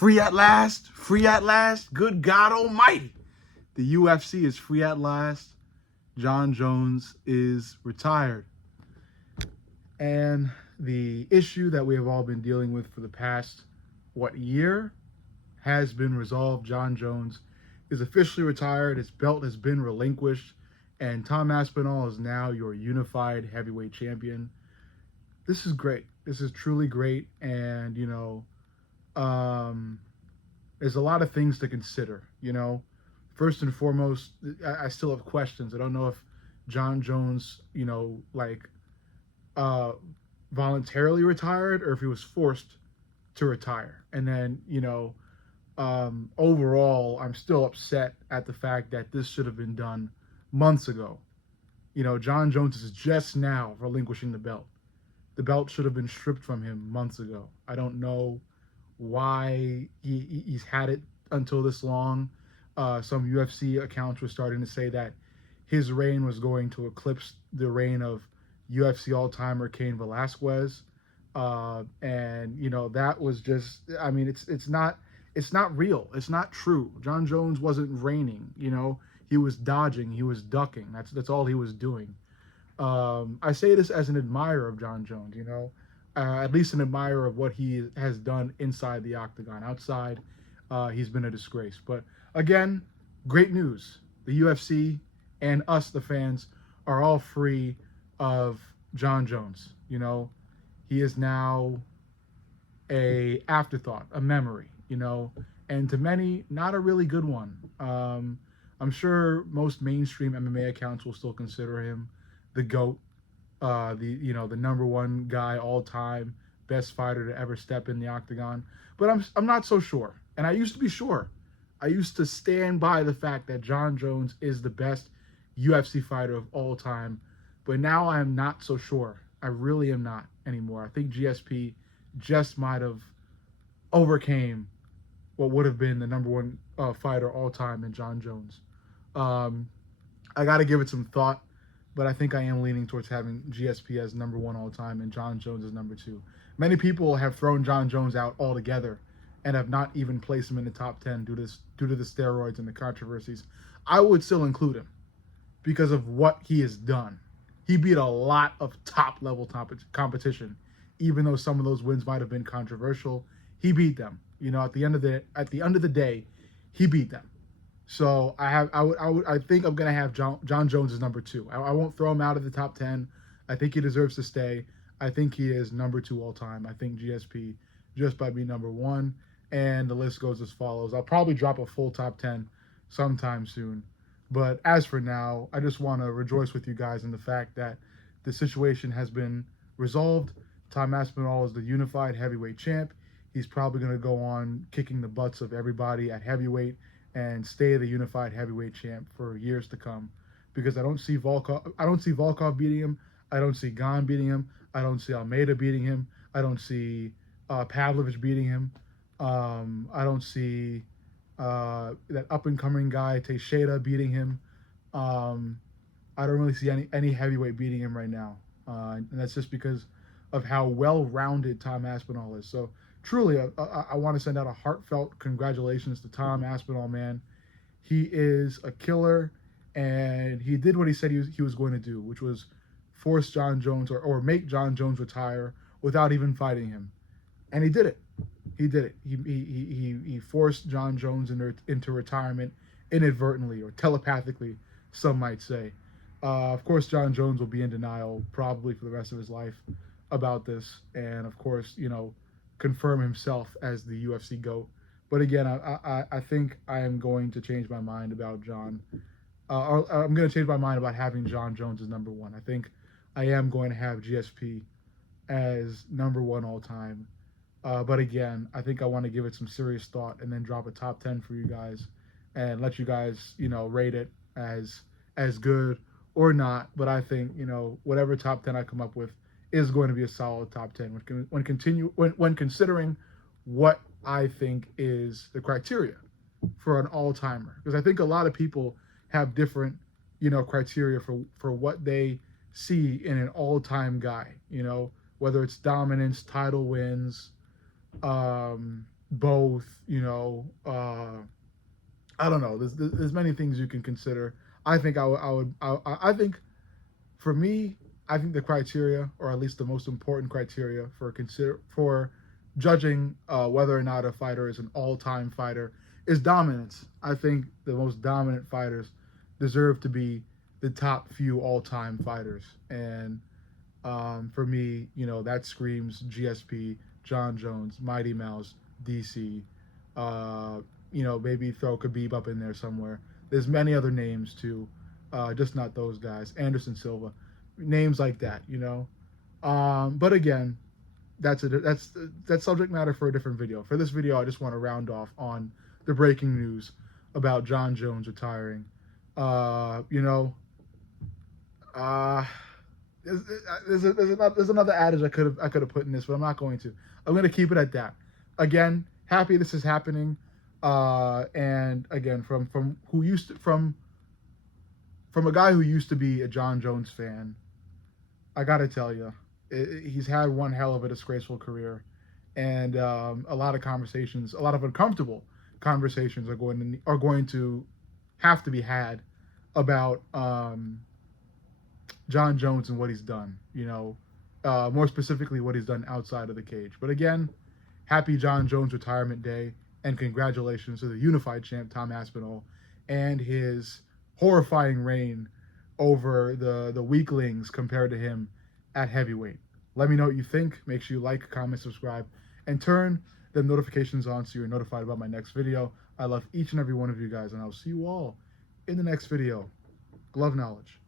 Free at last, free at last. Good God Almighty. The UFC is free at last. Jon Jones is retired. And the issue that we have all been dealing with for the past, year has been resolved. Jon Jones is officially retired. His belt has been relinquished. And Tom Aspinall is now your unified heavyweight champion. This is great. This is truly great. And, there's a lot of things to consider. First and foremost, I still have questions. I don't know if Jon Jones, voluntarily retired or if he was forced to retire. And then, overall, I'm still upset at the fact that this should have been done months ago. Jon Jones is just now relinquishing the belt. The belt should have been stripped from him months ago. I don't know why he's had it until this long. Some UFC accounts were starting to say that his reign was going to eclipse the reign of UFC all-timer Cain Velasquez. And that was just, it's not real. It's not true. Jon Jones wasn't reigning. He was dodging, he was ducking. That's all he was doing. I say this as an admirer of Jon Jones, at least an admirer of what he has done inside the octagon. Outside, he's been a disgrace. But again, great news. The UFC and us, the fans, are all free of Jon Jones. He is now a afterthought, a memory, and to many, not a really good one. I'm sure most mainstream MMA accounts will still consider him the GOAT, the number one guy all time, best fighter to ever step in the octagon. But I'm not so sure. And I used to be sure. I used to stand by the fact that Jon Jones is the best UFC fighter of all time. But now I am not so sure. I really am not anymore. I think GSP just might have overcame what would have been the number one fighter all time in Jon Jones. I got to give it some thought, but I think I am leaning towards having GSP as number one all time and Jon Jones as number two. Many people have thrown Jon Jones out altogether and have not even placed him in the top 10 due to the steroids and the controversies. I would still include him because of what he has done. He beat a lot of top-level competition, even though some of those wins might have been controversial. He beat them. At the end of the day, he beat them. So I think I'm gonna have Jon Jones as number two. I won't throw him out of the top 10. I think he deserves to stay. I think he is number two all time. I think GSP just by being number one, and the list goes as follows. I'll probably drop a full top 10 sometime soon. But as for now, I just want to rejoice with you guys in the fact that the situation has been resolved. Tom Aspinall is the unified heavyweight champ. He's probably going to go on kicking the butts of everybody at heavyweight and stay the unified heavyweight champ for years to come. Because I don't see Volkov beating him. I don't see Gane beating him. I don't see Almeida beating him. I don't see Pavlovich beating him. I don't see that up-and-coming guy Teixeira beating him. I don't really see any heavyweight beating him right now. And that's just because of how well-rounded Tom Aspinall is. So truly, I want to send out a heartfelt congratulations to Tom Aspinall, man. He is a killer, and he did what he said he was going to do, which was force Jon Jones or make Jon Jones retire without even fighting him. And he did it. He did it. He forced Jon Jones into retirement inadvertently or telepathically, some might say. Of course, Jon Jones will be in denial probably for the rest of his life about this, and of course, confirm himself as the UFC GOAT. But again, I think I am going to change my mind about Jon. I'm going to change my mind about having Jon Jones as number one. I think I am going to have GSP as number one all time. But again, I think I want to give it some serious thought and then drop a top 10 for you guys and let you guys, rate it as good or not. But I think, whatever top 10 I come up with is going to be a solid top 10 when considering what I think is the criteria for an all-timer. Because I think a lot of people have different, criteria for what they see in an all-time guy, whether it's dominance, title wins, both, I don't know. There's many things you can consider. I think I think for me, I think the criteria, or at least the most important criteria for judging whether or not a fighter is an all-time fighter, is dominance. I think the most dominant fighters deserve to be the top few all-time fighters, and for me, that screams GSP, John Jones, Mighty Mouse, DC. Uh, maybe throw Khabib up in there somewhere. There's many other names too, just not those guys. Anderson Silva, names like that. But again, that's subject matter for a different video. For this video, I just want to round off on the breaking news about John Jones retiring. Uh, you know, uh, there's another adage I could have put in this, but I'm not going to. I'm going to keep it at that. Again, happy this is happening, and again from a guy who used to be a John Jones fan, I got to tell you, he's had one hell of a disgraceful career, and a lot of conversations, a lot of uncomfortable conversations are going to have to be had about John Jones and what he's done. More specifically, what he's done outside of the cage. But again, happy John Jones retirement day, and congratulations to the unified champ Tom Aspinall and his horrifying reign over the weaklings compared to him at heavyweight. Let me know what you think. Make sure you like, comment, subscribe, and turn the notifications on so you're notified about my next video. I love each and every one of you guys, and I'll see you all in the next video. Glove knowledge.